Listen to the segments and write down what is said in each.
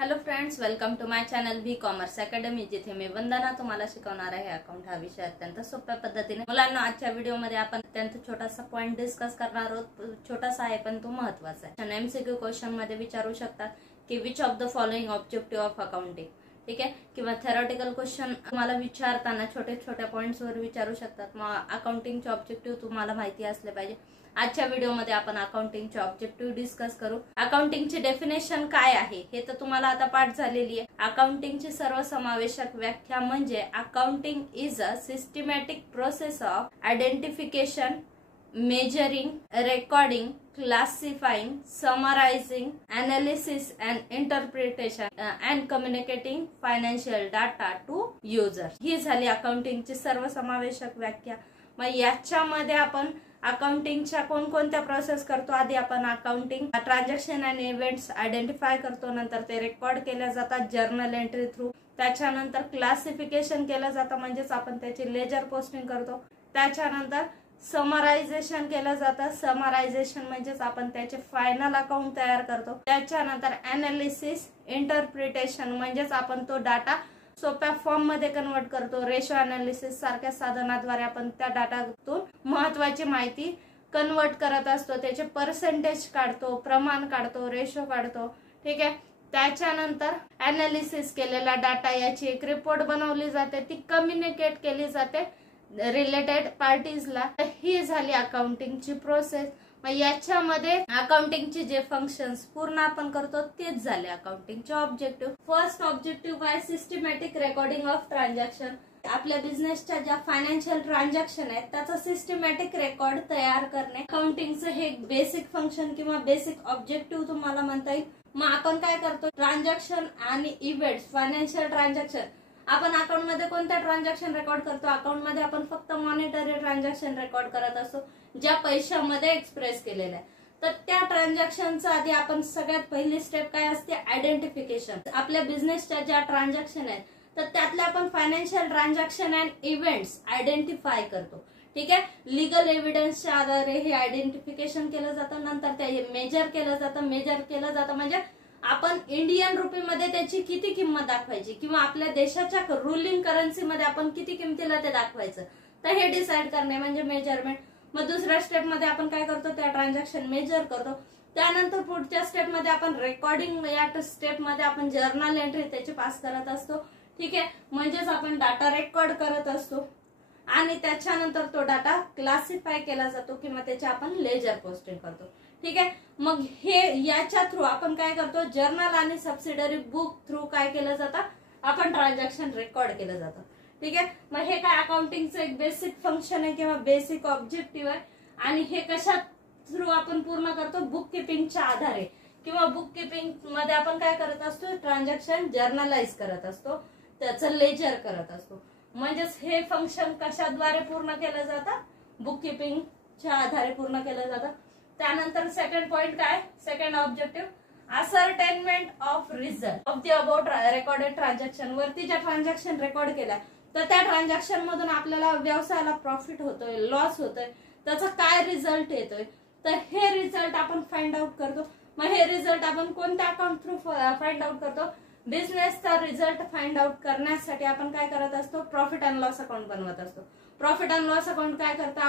Hello friends, welcome to my channel V commerce academy, जिथे मी वंदना तुम्हाला शिकवणार आहे अकाउंट हा विषय अत्यंत सोप्या पद्धतीने. मुलांना आजच्या व्हिडिओमध्ये आपण अत्यंत छोटासा पॉइंट डिस्कस करणार आहोत. छोटासा आहे पण तो महत्त्वाचा आहे. एमसीक्यू क्वेश्चन मध्ये विचारू शकतात की which of the following objective of accounting, ठीक आहे, किंवा थेरॉटिकल क्वेश्चन तुम्हाला विचारताना छोटे छोट्या पॉइंट्स वर विचारू शकतात. मग अकाउंटिंगचे ऑब्जेक्टिव्ह तुम्हाला माहिती असले पाहिजे. आजच्या व्हिडिओमध्ये आपण अकाउंटिंगचे ऑब्जेक्टिव्ह डिस्कस करू. अकाउंटिंगची डेफिनेशन काय आहे हे तर तुम्हाला आता पाठ झालेली आहे. अकाउंटिंगची सर्वसमावेशक व्याख्या म्हणजे accounting is a systematic process of identification, measuring, recording, classifying, summarising, analysis and interpretation and communicating financial data to user. ही झाली अकाउंटिंगची सर्वसमावेशक व्याख्या. मग याच्यामध्ये आपण अकाउंटिंगच्या कोणकोणत्या प्रोसेस करतो. आधी आपण अकाउंटिंग ट्रान्झॅक्शन आणि इव्हेंट्स आयडेंटिफाय करतो, नंतर ते रेकॉर्ड केल्या जातात जर्नल एंट्री थ्रू. त्याच्यानंतर क्लासिफिकेशन केलं जातं, म्हणजेच आपण त्याची लेजर पोस्टिंग करतो. त्याच्यानंतर समरायझेशन केलं जातं. समरायझेशन म्हणजेच आपण त्याचे फायनल अकाउंट तयार करतो. त्याच्यानंतर अनालिसिस, इंटरप्रिटेशन म्हणजेच आपण तो डाटा सोप्या फॉर्म मध्ये कन्वर्ट करतो. रेशो अनालिसिस सारख्या साधनाद्वारे आपण त्या डाटातून महत्वाची माहिती कन्वर्ट करत असतो. त्याचे पर्सेंटेज काढतो, प्रमाण काढतो, रेशो काढतो, ठीक आहे. त्याच्यानंतर अनालिसिस केलेला डाटा याची एक रिपोर्ट बनवली जाते, ती कम्युनिकेट केली जाते रिलेटेड पार्टीजला. ही झाली अकाउंटिंगची प्रोसेस. मग याच्यामध्ये अकाउंटिंगचे जे फंक्शन्स पूर्ण आपण करतो तेच झाले अकाउंटिंगचे ऑब्जेक्टिव्ह. फर्स्ट ऑब्जेक्टिव्ह काय? Systematic recording of transaction. आपल्या बिझनेसच्या ज्या फायनान्शियल ट्रान्झॅक्शन आहेत त्याचा सिस्टमॅटिक रेकॉर्ड तयार करणे अकाउंटिंगचं हे बेसिक फंक्शन किंवा बेसिक ऑब्जेक्टिव्ह तुम्हाला म्हणता येईल. मग आपण काय करतो? ट्रान्झॅक्शन आणि इव्हेंट्स, फायनान्शियल ट्रान्झॅक्शन. आपण अकाउंट मध्ये कोणत्या ट्रान्झॅक्शन रेकॉर्ड करतो? अकाउंट मध्ये आपण फक्त मॉनिटरी ट्रान्झॅक्शन रेकॉर्ड करत असतो, ज्या पैशामध्ये एक्सप्रेस केलेल्या आहे. तर त्या ट्रान्झॅक्शनचा आधी आपण सगळ्यात पहिली स्टेप काय असते? आयडेंटिफिकेशन. आपल्या बिझनेसच्या ज्या ट्रान्झॅक्शन आहेत तर त्यातल्या आपण financial transaction and events identify करतो, ठीक आहे. लिगल एव्हिडन्सच्या आधारे हे आयडेंटिफिकेशन केलं जातं. नंतर ते मेजर केलं जातं. मेजर केलं जातं म्हणजे आपण इंडियन रुपीमध्ये त्याची किती किंमत दाखवायची किंवा आपल्या देशाच्या रुलिंग करन्सीमध्ये आपण किती किमतीला ते दाखवायचं, तर हे डिसाइड करणे म्हणजे मेजरमेंट. मग दुसऱ्या स्टेप मध्ये आपण काय करतो? त्या ट्रान्झॅक्शन मेजर करतो. त्यानंतर पुढच्या स्टेप मध्ये आपण रेकॉर्डिंग, या स्टेप मध्ये आपण जर्नल एंट्री त्याची पास करत असतो, ठीक आहे. म्हणजेच आपण डाटा रेकॉर्ड करत असतो आणि त्याच्यानंतर तो डाटा क्लासिफाय केला जातो किंवा त्याची आपण लेजर पोस्टिंग करतो, ठीक आहे. मग हे याच्या थ्रू आपण काय करतो? जर्नल आणि सबसिडरी बुक थ्रू काय केलं जातं? आपण ट्रान्झॅक्शन रेकॉर्ड केलं जातं, ठीक आहे. मग हे काय अकाउंटिंगचं एक बेसिक फंक्शन आहे किंवा बेसिक ऑब्जेक्टिव्ह आहे. आणि हे कशा थ्रू आपण पूर्ण करतो? बुक किपिंगच्या आधारे किंवा बुक किपिंग मध्ये आपण काय करत असतो? ट्रान्झॅक्शन जर्नलाइज करत असतो, त्याचं लेजर करत असतो. म्हणजेच हे फंक्शन कशाद्वारे पूर्ण केलं जातं? बुक किपिंगच्या आधारे पूर्ण केलं जातं. त्यानंतर सेकंड पॉइंट काय? Second objective, ascertainment of result of the about recorded transaction. वरती ज्या ट्रान्झॅक्शन रेकॉर्ड केल्या तर त्या ट्रान्झॅक्शन मधून आपल्याला व्यवसायाला प्रॉफिट होतोय, लॉस होतोय, त्याचा काय रिझल्ट येतोय, तर हे रिझल्ट आपण फाइंड आउट करतो. मग हे रिझल्ट आपण कोणत्या अकाउंट थ्रू फाइंड आउट करतो? बिझनेसचा रिझल्ट फाइंड आउट करण्यासाठी आपण काय करत असतो? प्रॉफिट अँड लॉस अकाउंट बनवत असतो. प्रॉफिट अँड लॉस अकाउंट काय करतं?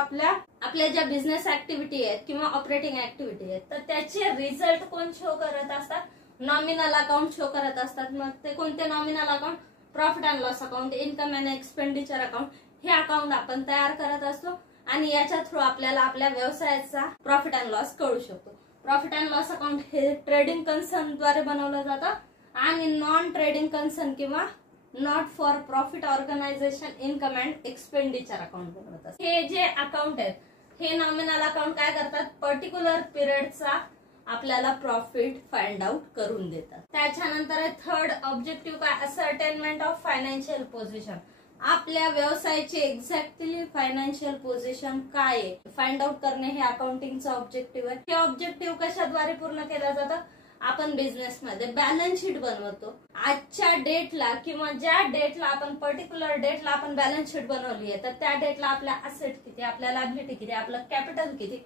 आपल्या ज्या बिझनेस ऍक्टिव्हिटी आहेत किंवा ऑपरेटिंग ऍक्टिव्हिटी आहेत तर त्याचे रिझल्ट कोण शो करत असतात? नॉमिनल अकाउंट शो करत असतात. मग ते कोणते nominal account? Profit and loss account, income and expenditure account. हे अकाउंट आपण तयार करत असतो आणि याच्या थ्रू आपल्याला आपल्या व्यवसायाचा प्रॉफिट अँड लॉस कळू शकतो. प्रॉफिट अँड लॉस अकाउंट हे ट्रेडिंग कन्सर्न द्वारे बनवलं जातं आणि नॉन ट्रेडिंग कन्सर्न किंवा not for profit organisation income and expenditure account बनवत असतात. हे जे अकाउंट आहेत हे नॉमिनल अकाउंट काय करतात? पर्टिक्युलर पिरियडचा आपल्याला प्रॉफिट फाइंड आउट करून देतात. त्याच्यानंतर थर्ड ऑब्जेक्टिव्ह काय? Ascertainment of financial position. आपल्या व्यवसायाची एक्झॅक्टली फायनान्शियल पोझिशन काय आहे फाइंड आउट करणे हे अकाउंटिंगचं ऑब्जेक्टिव्ह आहे. हे ऑब्जेक्टिव्ह कशाद्वारे पूर्ण केलं जातं? आपण बिझनेसमध्ये बॅलन्स शीट बनवतो. आजच्या डेटला किंवा ज्या डेटला आपण पर्टिक्युलर डेटला आपण बॅलन्स शीट बनवली आहे तर त्या डेटला आपल्या असेट किती, आपल्या लायबिलिटी किती, आपलं कॅपिटल किती,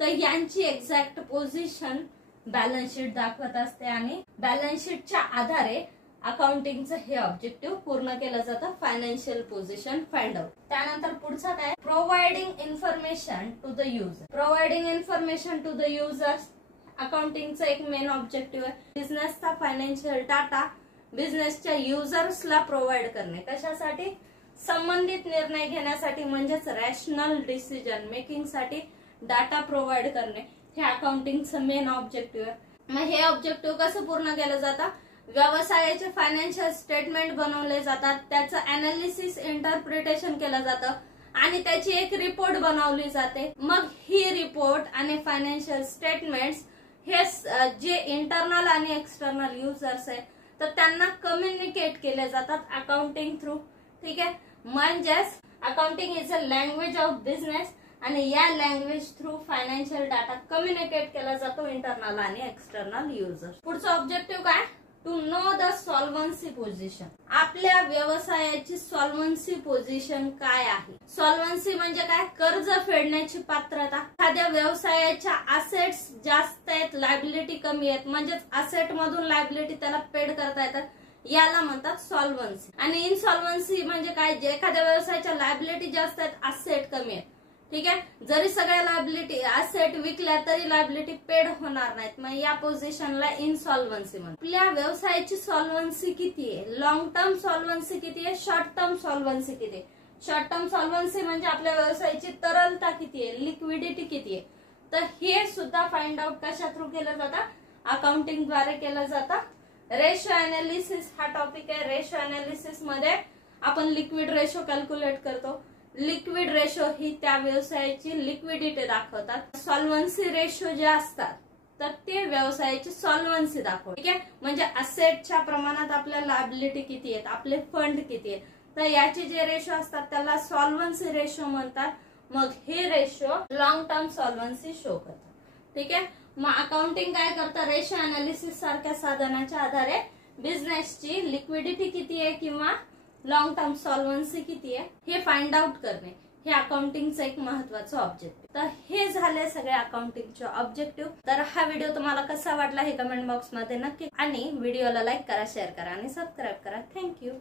तर यांची एक्झॅक्ट पोझिशन बॅलन्स शीट दाखवत असते आणि बॅलन्स शीटच्या आधारे अकाउंटिंगचं हे ऑब्जेक्टिव्ह पूर्ण केलं जातं, फायनान्शियल पोझिशन फाइंड आउट. त्यानंतर पुढचं काय, providing information to the user. Providing information to the users अकाउंटिंगचं एक मेन ऑब्जेक्टिव्ह आहे. बिझनेसचा फायनान्शियल डाटा बिझनेसच्या युजर्सला प्रोव्हाइड करणे. कशासाठी, संबंधित निर्णय घेण्यासाठी, म्हणजेच रॅशनल डिसिजन मेकिंग साठी डाटा प्रोव्हाइड करणे हे अकाउंटिंगचं मेन ऑब्जेक्टिव्ह आहे. मग हे ऑब्जेक्टिव्ह कसं पूर्ण केलं जातं, व्यवसायाचे फायनान्शियल स्टेटमेंट बनवले जातात, त्याचं अनालिसिस इंटरप्रिटेशन केलं जातं आणि त्याची एक रिपोर्ट बनवली जाते. मग ही रिपोर्ट आणि फायनान्शियल स्टेटमेंट्स हे जे इंटरनल आणि एक्सटर्नल युजर्स आहेत तर त्यांना कम्युनिकेट केले जातात अकाउंटिंग थ्रू. ठीक आहे, म्हणजेच accounting is a language of business आणि या language through financial data communicate केला जातो इंटरनल आणि एक्सटर्नल युजर्स. पुढचं ऑब्जेक्टिव्ह काय, टू नो द सॉल्व्हन्सी पोझिशन. आपल्या व्यवसायाची सॉल्व्हन्सी पोझिशन काय आहे. सॉल्व्हन्सी म्हणजे काय, कर्ज फेडण्याची पात्रता. एखाद्या व्यवसायाच्या असेट्स जास्त आहेत, लायबिलिटी कमी आहेत, म्हणजेच असेट मधून लायबिलिटी त्याला पेड करता येतात, याला म्हणतात सॉल्व्हन्सी. आणि इनसॉल्व्हन्सी म्हणजे काय, जे एखाद्या व्यवसायाच्या लायबिलिटी जास्त आहेत, असेट कमी आहेत. ठीक आहे, जरी सगळ्या लायबिलिटी असेट विकल्या तरी लायबिलिटी पेड होणार नाहीत, मग या पोझिशनला इनसॉल्व्हन्सी म्हणतात. आपल्या व्यवसायाची सॉल्व्हन्सी किती आहे, लॉंग टर्म सॉल्व्हन्सी किती आहे, शॉर्ट टर्म सॉल्व्हन्सी किती आहे. शॉर्ट टर्म सॉल्व्हन्सी म्हणजे आपल्या व्यवसायाची तरलता किती आहे, लिक्विडिटी किती आहे. तर हे सुद्धा फाइंड आउट कशा थ्रू केलं जातं, अकाउंटिंग द्वारे केलं जातं. रेशो अनालिसिस हा टॉपिक आहे. रेशो अनालिसिस मध्ये आपण लिक्विड रेशो कॅल्क्युलेट करतो. लिक्विड रेशो ही त्या व्यवसायाची लिक्विडिटी दाखवतात. सॉल्व्हन्सी रेशो जे असतात तर ते व्यवसायाची सॉल्व्हन्सी दाखवतात. ठीक आहे, म्हणजे असेटच्या प्रमाणात आपल्या लायबिलिटी किती आहेत, आपले फंड किती आहेत, तर याचे जे रेशो असतात त्याला सॉल्व्हन्सी रेशो म्हणतात. मग हे रेशो लॉंग टर्म सॉल्व्हन्सी शो करतात. ठीक आहे, मग अकाउंटिंग काय करतं, रेशो अनालिसिस सारख्या साधनाच्या आधारे बिझनेसची लिक्विडिटी किती आहे किंवा लॉंग टर्म सॉल्व्हन्सी किती आहे हे फाइंड आउट करणे हे अकाउंटिंगचं एक महत्वाचं ऑब्जेक्टिव्ह. तर हे झाले सगळे अकाउंटिंगचे ऑब्जेक्टिव्ह. तर हा व्हिडिओ तुम्हाला कसा वाटला हे कमेंट बॉक्स मध्ये नक्की, आणि व्हिडिओला लाईक करा, शेअर करा आणि सबस्क्राईब करा. थँक्यू.